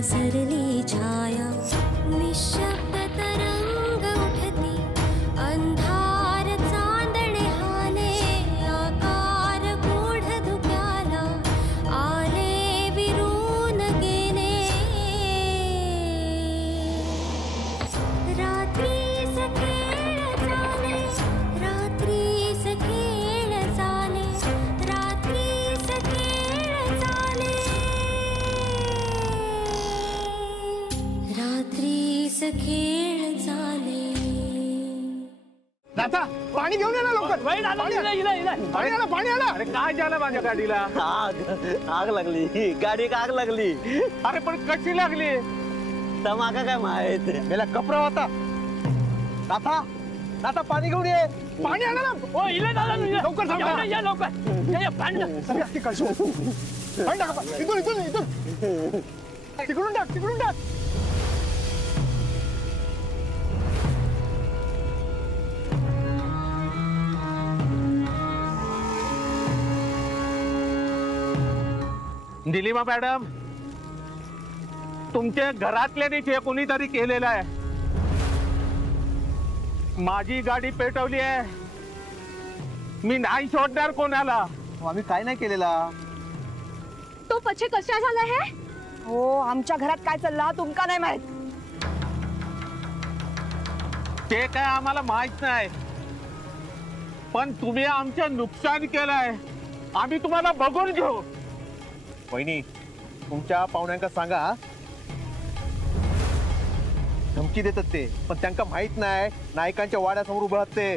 पसरली छाया निशब्द तरंग उठती अंधार चांदणे हाले आकार गूढ धुक्याला आले विरून गेले रात्रीस खेळ चाले रात्रीस खेळ चाले रात्रीस खेळ चाले रात्रीस खेळ चाले दादा पाणी घेऊन ये ना लवकर पाणी आलं पाणी आलं अरे काय झालं माझ्या गाडीला आग लागली गाडीक आग लागली अरे पण कशी लागली तर माका काय माहित मेला कपरा होता दादा दादा पाणी घेऊन ये पाणी आलं ना ओ इले दादा लवकर थांबा या लवकर या पाणी पाणी टाका इथून इथून इथून तिकडून टाक तिकडून टाक निलिमा मॅडम तुमच्या घरातल्यानेच हे कोणीतरी केलेलं आहे माझी गाडी पेटवली आहे मी नाही सोडणार कोणाला आम्ही काय नाही केलेला तो पछे कशा झाला है हो आमच्या घरात काय चालला तुमका नाही माहित ते काय आम्हाला माहित नाही पण तुम्ही आमचं नुकसान केलंय आम्ही तुम्हाला बघून घेऊ वहिनी तुमच्या पाहुण्यांका सांगा धमकी देतात ते पण त्यांना माहित नाही नायकांच्या वाड्यासमोर उभं राहत ते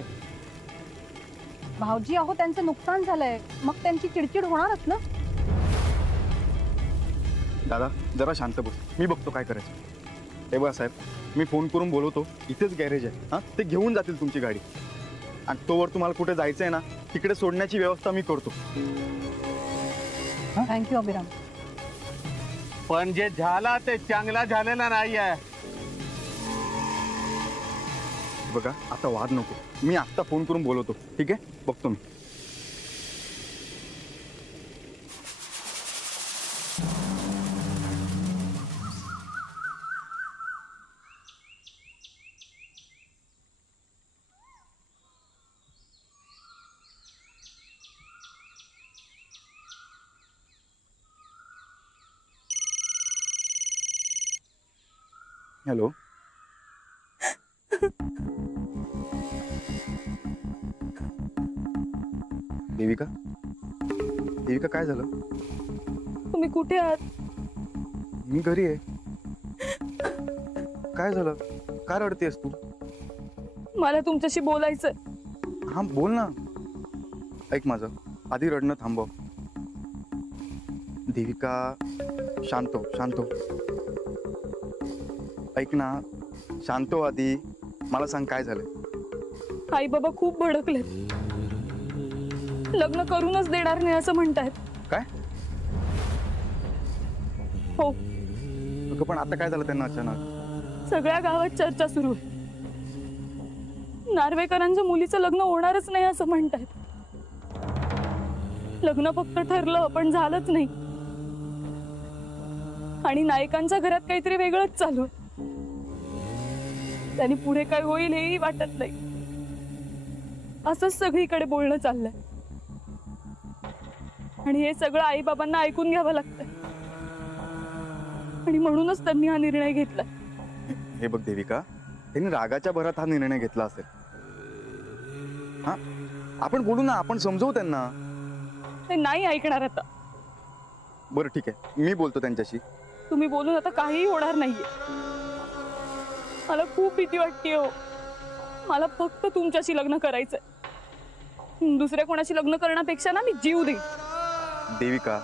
भाऊजी अहो त्यांचं नुकसान झालंय मग त्यांची चिडचिड होणारच ना दादा जरा शांत बस मी बघतो काय करायचं हे बघा साहेब मी फोन करून बोलवतो इथेच गॅरेज आहे हां ते घेऊन जातील तुमची गाडी आणि तोवर तुम्हाला कुठे जायचं आहे ना तिकडे सोडण्याची व्यवस्था मी करतो थँक्यू अभिराम पण जे झाला ते चांगला झालेला नाही आहे बघा आता वाद नको मी आत्ता फोन करून बोलवतो ठीक आहे बघतो मी हॅलो देविका देविका काय झालं तुम्ही कुठे आहात मी घरी आहे काय झालं काय रडतेस तू मला तुमच्याशी बोलायचं हा बोल ना ऐक माझं आधी रडणं थांबव देविका शांत हो शांत हो ऐक ना शांत हो आधी मला सांग काय झालं आई बाबा खूप भडकलेत लग्न करूनच देणार नाही असं म्हणतायत काय हो अगं पण आता काय झालं त्यांना अचानक सगळ्या गावात चर्चा सुरू आहे नार्वेकरांच्या मुलीचं लग्न होणारच नाही असं म्हणतायत लग्न फक्त ठरलं पण झालंच नाही आणि नायकांच्या घरात काहीतरी वेगळंच चालू आहे त्यांनी पुढे काय होईल हेही वाटत नाही असंच सगळीकडे बोलणं चाललंय आणि हे सगळं आई बाबांना ऐकून घ्यावं लागतंय आणि म्हणूनच त्यांनी हा निर्णय घेतला हे बघ देविका त्यांनी रागाच्या भरात हा निर्णय घेतला असेल हा आपण बोलू ना आपण समजवू त्यांना ते नाही ऐकणार आता बरं ठीक आहे मी बोलतो त्यांच्याशी तुम्ही बोलून आता काहीही होणार नाहीये मला खूप भीती वाटते हो मला फक्त तुमच्याशी लग्न करायचंय दुसऱ्या कोणाशी लग्न करण्यापेक्षा ना मी जीव देईन देविका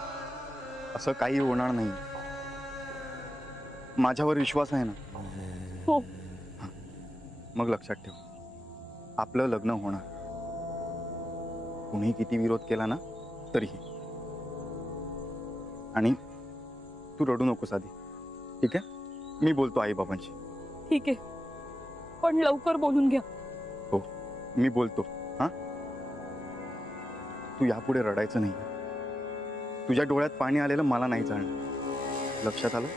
असं काही होणार नाही माझ्यावर विश्वास आहे ना हो मग लक्षात ठेव आपलं लग्न होणार कुणी किती विरोध केला ना तरीही आणि तू रडू नकोस आधी ठीक आहे मी बोलतो आई बाबांशी ठीक आहे पण लवकर बोलून घ्या हो मी बोलतो हां तू यापुढे रडायचं नाही तुझ्या डोळ्यात पाणी आलेलं मला नाही जाणं लक्षात आलं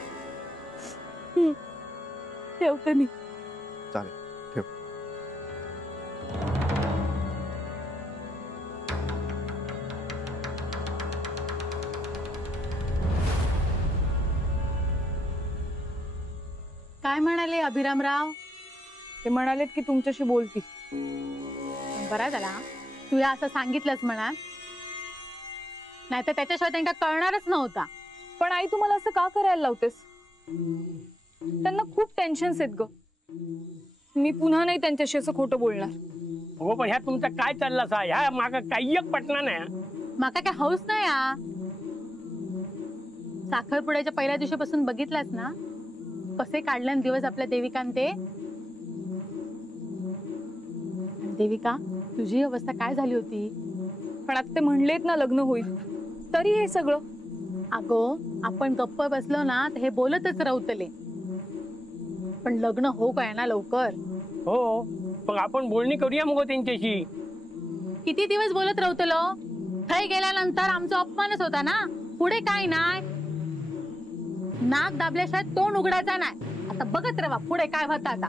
ठेवते मी. चालेल, ठेव. काय म्हणाले अभिरामराव? ते म्हणालेत की तुमच्याशी बोलती. बरा झाला तू या असं सांगितलंस म्हणा, नाहीतर त्याच्याशिवाय त्यांना कळणारच नव्हता. पण आई, तुम्हाला असं का करायला लावतेस? त्यांना खूप टेन्शन्स आहेत ग. मी पुन्हा नाही त्यांच्याशी असं खोटं बोलणार. हो, पण ह्या तुमचा काय चालला सा? ह्या माग काही एक पटना नाही. माका काय हौस नाही आ. साखरपुड्याच्या पहिल्या दिवशीपासून बघितलास ना कसे काढले दिवस आपल्या देविकांते. देविका, तुझी अवस्था काय झाली होती? पण आता ते म्हणलेत ना लग्न होईल, तरी हे सगळं. अगो, आपण गप्प बसलो ना तर हे बोलतच राहतले, पण लग्न हो काय ना लवकर. हो, पण आपण बोलणी करूया मग त्यांच्याशी. किती दिवस बोलत राहतलो? थै गेल्यानंतर आमचा अपमानच होता ना. पुढे काय नाही, नाक दाबल्याशिवाय तोंड उघडायचा नाही. आता बघत राहा पुढे काय होतं आता.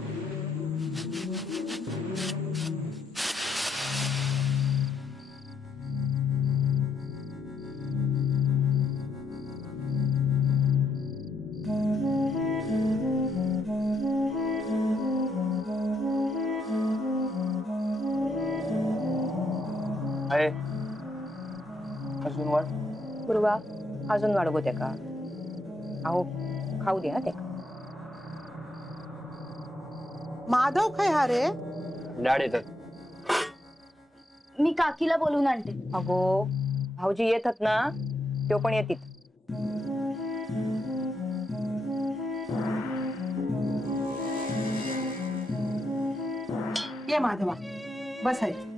आहे अजून वाट पूर्वा, अजून वाढवू दे का? अहो, खाऊ दे ना ते. माधव काय हा रे? डाळ येतात. मी काकीला बोलून आणते. अगो, भाऊजी येतात ना, तो पण येतील. ये माधवा, बस आहे.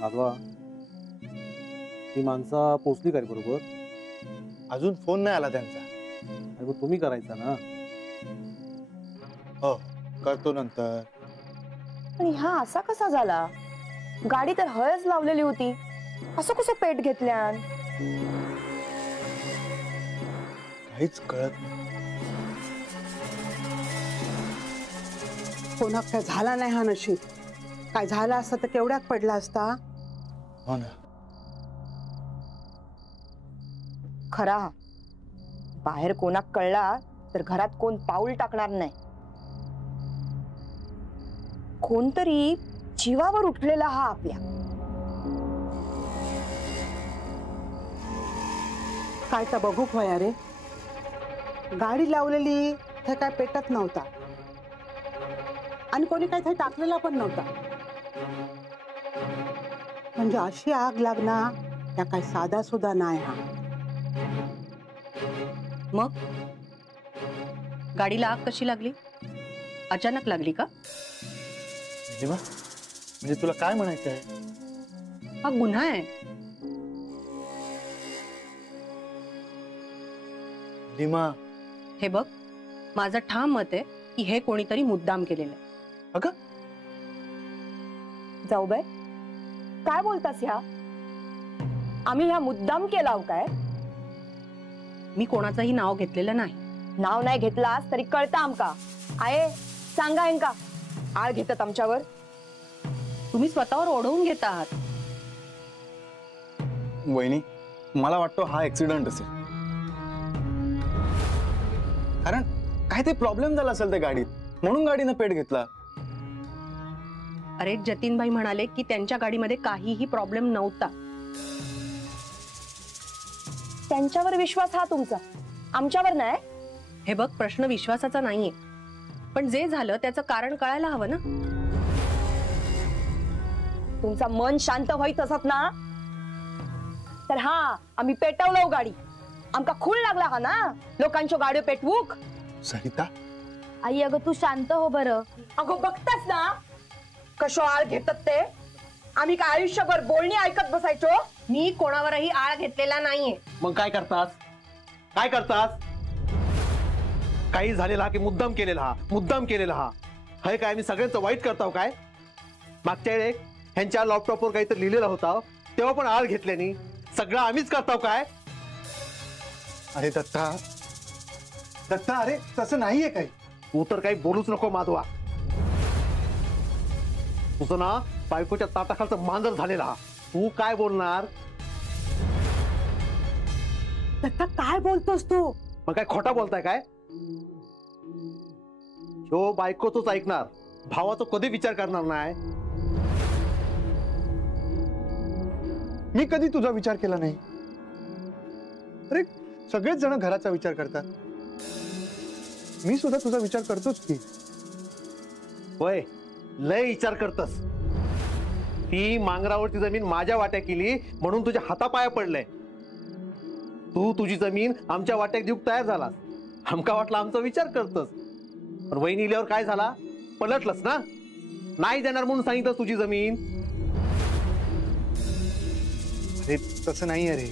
माधवा, ती माणसं पोचली का रे बरोबर? अजून फोन नाही आला त्यांचा. अरे मग तुम्ही करायचा ना. हो, करतो नंतर. पण हा असा कसा झाला? गाडी तर हळच लावलेली होती, असं कसं पेट घेतल्या? काहीच कळत नाही. कोणाक काय झाला नाही हा नशीब. काय झाला असता तर केवढ्याक पडला असता. हो ना. खरा, बाहेर कोणाक कळला तर घरात कोण पाऊल टाकणार नाही. कोणतरी जीवावर उठलेला हा आपल्या. काय तर बघूक वया रे. गाडी लावलेली ते काय पेटत नव्हता आणि कोणी काय ते टाकलेला पण नव्हता. म्हणजे अशी आग लागणार त्या काय साधा सुद्धा नाही हा. मग गाडीला आग कशी लागली? अचानक लागली का? म्हणजे तुला काय म्हणायचं आहे? हा गुन्हा आहे. लिमा, हे बघ, माझं ठाम मत आहे की हे कोणीतरी मुद्दाम केलेलं आहे. अगं जाऊबाई, काय बोलतास ह्या? आम्ही ह्या मुद्दाम केला हो काय? मी कोणाचंही नाव घेतलेलं नाही. नाव नाही घेतलास तरी कळतं आमका. आहे सांगा का आळ घेतात आमच्यावर? तुम्ही स्वतःवर ओढवून घेत आहात. वहिनी, मला वाटतं हा ऍक्सिडेंट असेल. कारण काय ते प्रॉब्लेम झाला असेल त्या गाडीत, म्हणून गाडीनं पेट घेतला. अरे, जतीनभाई म्हणाले की त्यांच्या गाडीमध्ये काहीही प्रॉब्लेम नव्हता. त्यांच्यावर विश्वास हा तुमचा, आमच्यावर नाही. हे बघ, प्रश्न विश्वासाचा नाहीये, पण जे झालं त्याचं कारण कळायला हवं ना. तुमचा मन शांत व्हायचं असत ना तर हा आम्ही पेटवलो गाडी. आमका खून लागला हा ना लोकांच्या गाडी पेटवूक. सरिता, आई अगं तू शांत हो बरं. अगो बघतास ना कशो आळ घेतात ते. आम्ही काय आयुष्यभर बोलणी ऐकत बसायचो? मी कोणावरही आळ घेतलेला नाहीये. मग काय करतास? काय करतास? काही झालेला हा की मुद्दाम केलेला हा? मुद्दाम केलेला हा. हाय काय मी सगळ्यांचं वाईट करताव काय? मागच्या वेळेस ह्यांच्या लॅपटॉपवर काहीतरी लिहिलेला होता, तेव्हा पण आळ घेतल्यानी सगळं आम्हीच करताव काय? अरे दत्ता, दत्ता, अरे तसं नाहीये काही. तू तर काही बोलूच नको माधवा. तुझं ना बायकोच्या ताटाखालचं मांजर झालेला. तू काय बोलणार? दत्ता काय बोलतोस तू? मग काय खोटा बोलताय काय? हो बायकोच ऐकणार, भावाचा कधी विचार करणार नाही. मी कधी तुझा विचार केला नाही. अरे सगळेच जण घराचा विचार करतात, मी सुद्धा तुझा विचार करतोच की. होय, लय विचार करतस. ती मांगरावरची जमीन माझ्या वाट्या केली म्हणून तुझ्या हातापाया पडलंय. तू तुझी जमीन आमच्या वाट्यात देऊक तयार झालास. आमका वाटला आमचा विचार करतस, पण वहिनी इल्यावर काय झाला? पलटलस ना. नाही देणार म्हणून सांगितलं तुझी जमीन. अरे तसं नाही. अरे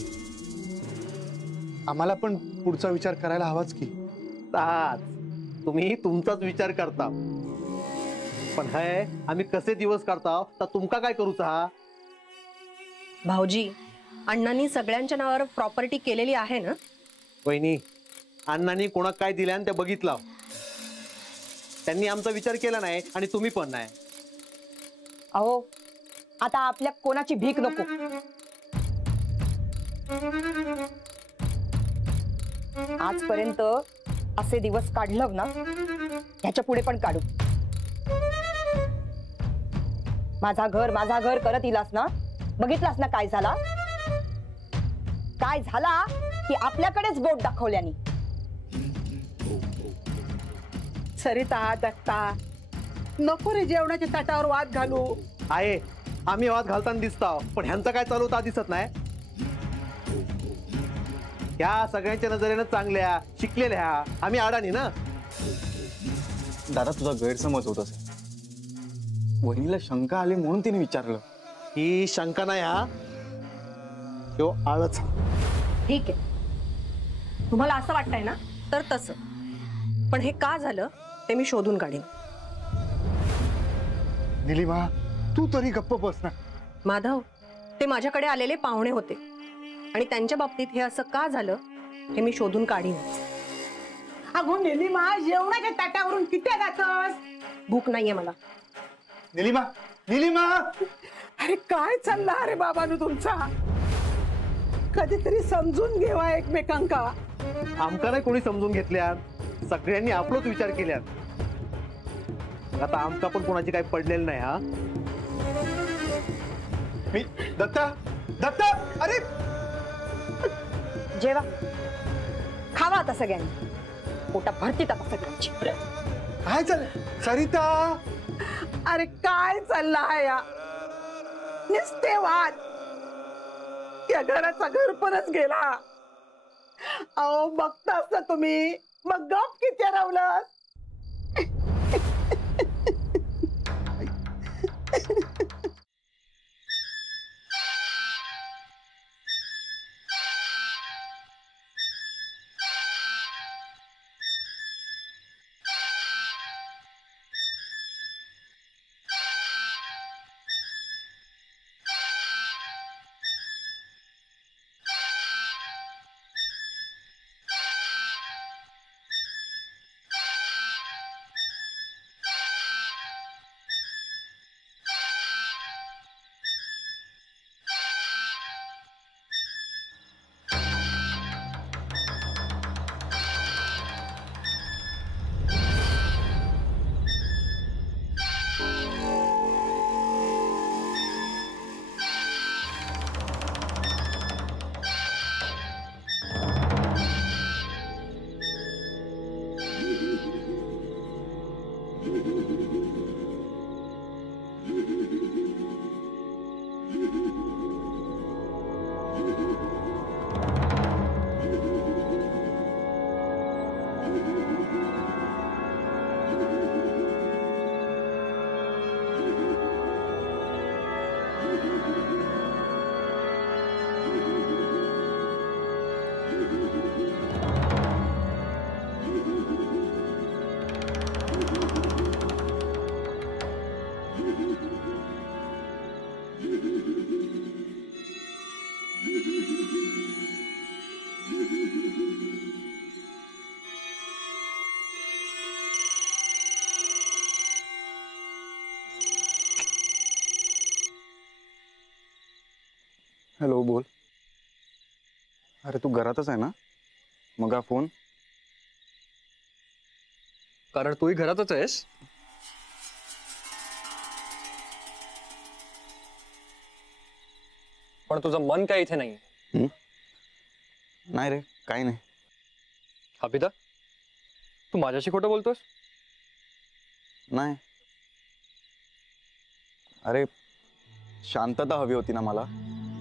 आम्हाला पण पुढचा विचार करायला हवाच की. तुम्ही तुमचाच विचार करता, पण है आम्ही कसे दिवस करता तर तुमका काय करूचा? हा भाऊजी, अण्णांनी सगळ्यांच्या नावावर प्रॉपर्टी केलेली आहे ना? वहिनी, अण्णांनी कोणाक काय दिल्या ते बघितलं. त्यांनी आमचा विचार केला नाही आणि तुम्ही पण नाही. अहो आता आपल्या कोणाची भीक नको. आजपर्यंत असे दिवस काढलं ना, ह्याच्या पुढे पण काढू. माझा घर करत इलास ना, बघितलास ना काय झाला? काय झाला की आपल्याकडेच बोट दाखवल्यानी. सरिता, दत्ता, नको रे जेवणाच्या ताटावर वाद घालू. आहे, आम्ही वाद घालताना दिसतो, पण ह्यांचं काय चालू होता दिसत नाही. ह्या सगळ्यांच्या नजरेनं चांगल्या शिकलेल्या आम्ही अडाणी ना. दादा तुझा गैरसमज होत असेल. वहिनीला शंका आली म्हणून तिने विचारलं. ही शंका नाही, हा तो आळच. ठीक आहे, तुम्हाला असं वाटतंय ना तर तसं, पण हे का झालं ते मी शोधून काढीन. निलिमा, तू तरी गप्प बस ना. माधव, ते माझ्याकडे आलेले पाहुणे होते आणि त्यांच्या बाबतीत हे असं का झालं हे मी शोधून काढीन. अगो निलिमा, जेवणाच्या ताटावरून किती जातस? भूक नाहीये मला. निलिमा, निलिमा, अरे काय चालला अरे बाबानू तुमचा? कधीतरी समजून घेवा एकमेकांका. आमका नाही कोणी समजून घेतल्या, सगळ्यांनी आपलाच विचार केल्यात. आता आमका पण कोणाची काही पडलेलं नाही. हा मी दत्ता, दत्ता, अरे जेवा, खावा आता सगळ्यांनी. पोटा भरतीत आता सगळ्यांची. काय चाललंय? सरिता, अरे काय चालला आहे या? निस्ते वाद. या घराचा घरपणच गेला. अहो बघताच ना तुम्ही, मग गप किती रावलं. हॅलो, बोल. अरे तू घरातच आहे ना? मग हा फोन? कारण तूही घरातच आहेस. पण तुझं मन काय इथे नाही. नाही रे, काही नाही. अभिदा, तू माझ्याशी खोटं बोलतोस? नाही. अरे शांतता हवी होती ना मला,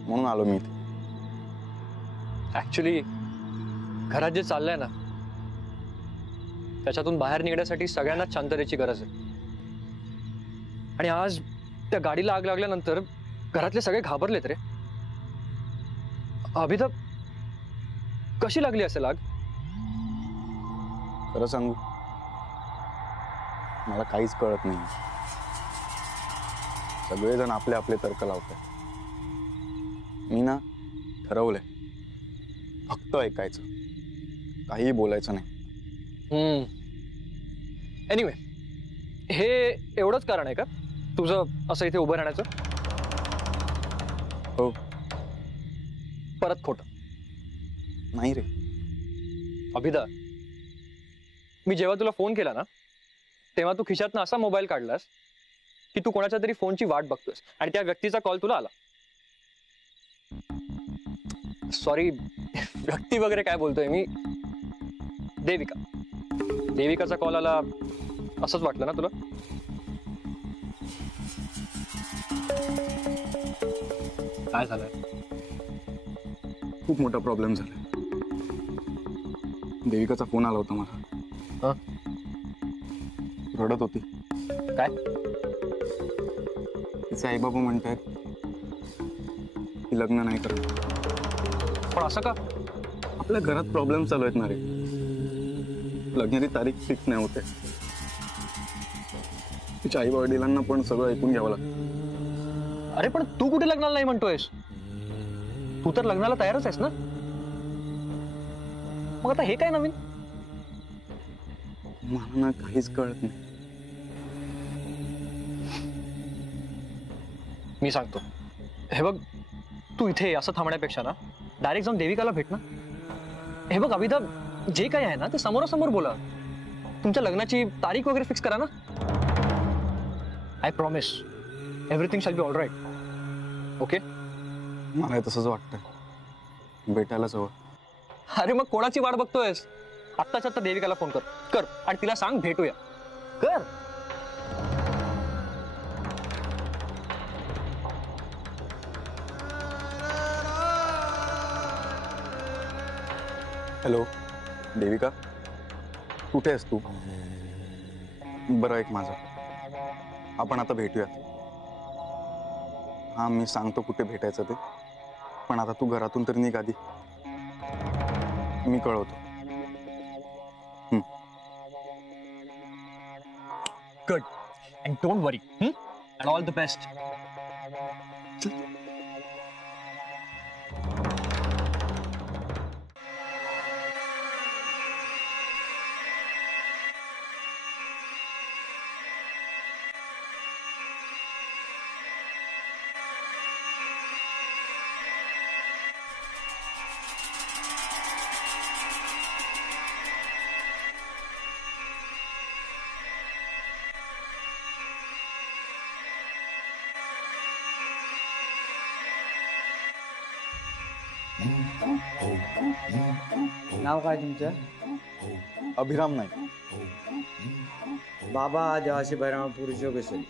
म्हणून आलो मी इथे. ऍक्च्युली घरात जे चाललंय ना, त्याच्यातून बाहेर निघण्यासाठी सगळ्यांनाच शांततेची गरज आहे. आणि आज त्या गाडीला आग लागल्यानंतर घरातले सगळे घाबरलेत रे. अभिदा, कशी लागली असेल आग? खरं सांगू, मला काहीच कळत नाही. सगळेजण आपले आपले तर्क लावतात. मी ना ठरवलंय, फक्त ऐकायचं, काहीही बोलायचं नाही. एनिवे, हे एवढंच कारण आहे का तुझं असं इथे उभं राहण्याचं? हो. परत खोटं? नाही रे. अभिदा, मी जेव्हा तुला फोन केला ना, तेव्हा तू खिशातनं असा मोबाईल काढलास की तू कोणाच्या तरी फोनची वाट बघतोस आणि त्या व्यक्तीचा कॉल तुला आला. सॉरी, व्यक्ती वगैरे काय बोलतोय मी, देविकाचा कॉल आला असंच वाटलं ना तुला? काय झालंय? खूप मोठा प्रॉब्लेम झाला. देविकाचा फोन आला होता मला. रडत होती. काय? तिचे आई बाबा म्हणतायत की लग्न नाही करत. पण असं का? आपल्या घरात प्रॉब्लेम चालू आहेत ना रे. लग्नाची तारीख फिक्स नाही होते. तिच्या आई वडिलांना पण सगळं ऐकून घ्यावं लागतं. अरे पण तू कुठे लग्नाला नाही म्हणतोयस? तू तर लग्नाला तयारच आहेस ना? मग आता हे काय नवीन? मला ना काहीच कळत नाही. मी सांगतो, हे बघ, तू इथे असं थांबण्यापेक्षा ना डायरेक्ट जाऊन देविकाला भेट ना. हे बघ अभिदा, जे काही आहे ना ते समोरासमोर बोला. तुमच्या लग्नाची तारीख वगैरे फिक्स करा ना. I promise everything shall be all right. Okay? मला तसंच वाटतंय. भेटायलाच हवं. अरे मग कोणाची वाट बघतोयस? आत्ताच्या आत्ता देविकाला फोन कर आणि तिला सांग भेटूया. कर. हॅलो देविका, कुठे आहेस तू? बरं ऐक माझं, आपण आता भेटूयात. हा, मी सांगतो कुठे भेटायचं ते, पण आता तू घरातून तरी निघ आधी. मी कळवतो. Good. And don't worry. And all the best. नाव काय तुमचं? अभिराम नाईक. बाबा देवाशी भैरव पुरुषोग असेल.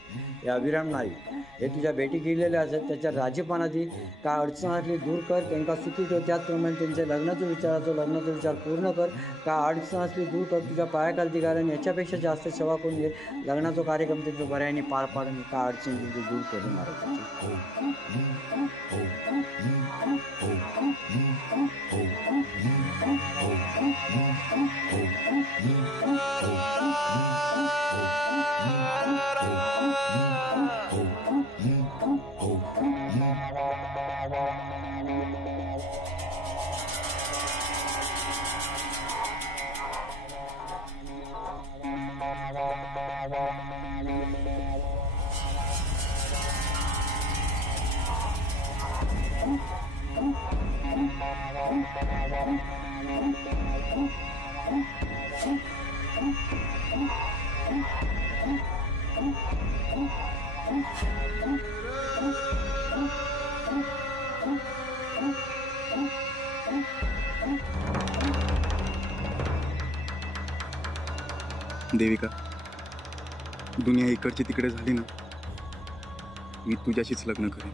हे अभिराम नाईक हे तुझ्या भेटी गेलेले असत. त्याच्या राजीपणाची काय अडचण असली दूर कर, त्यांना सुखी ठेव. त्याचप्रमाणे त्यांच्या लग्नाचा विचार पूर्ण कर. काय अडचण असली दूर कर, तुझ्या पायाखालती कारण याच्यापेक्षा जास्त सेवा करून घे. लग्नाचा कार्यक्रम त्यांच्या बऱ्याने पार पाडून काय अडचण दूर करून देविका, दुनिया इकडची तिकडे झाली ना, मी तुझ्याशीच लग्न करेन.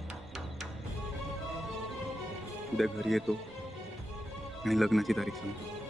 उद्या घरी येतो आणि लग्नाची तारीख सांगतो.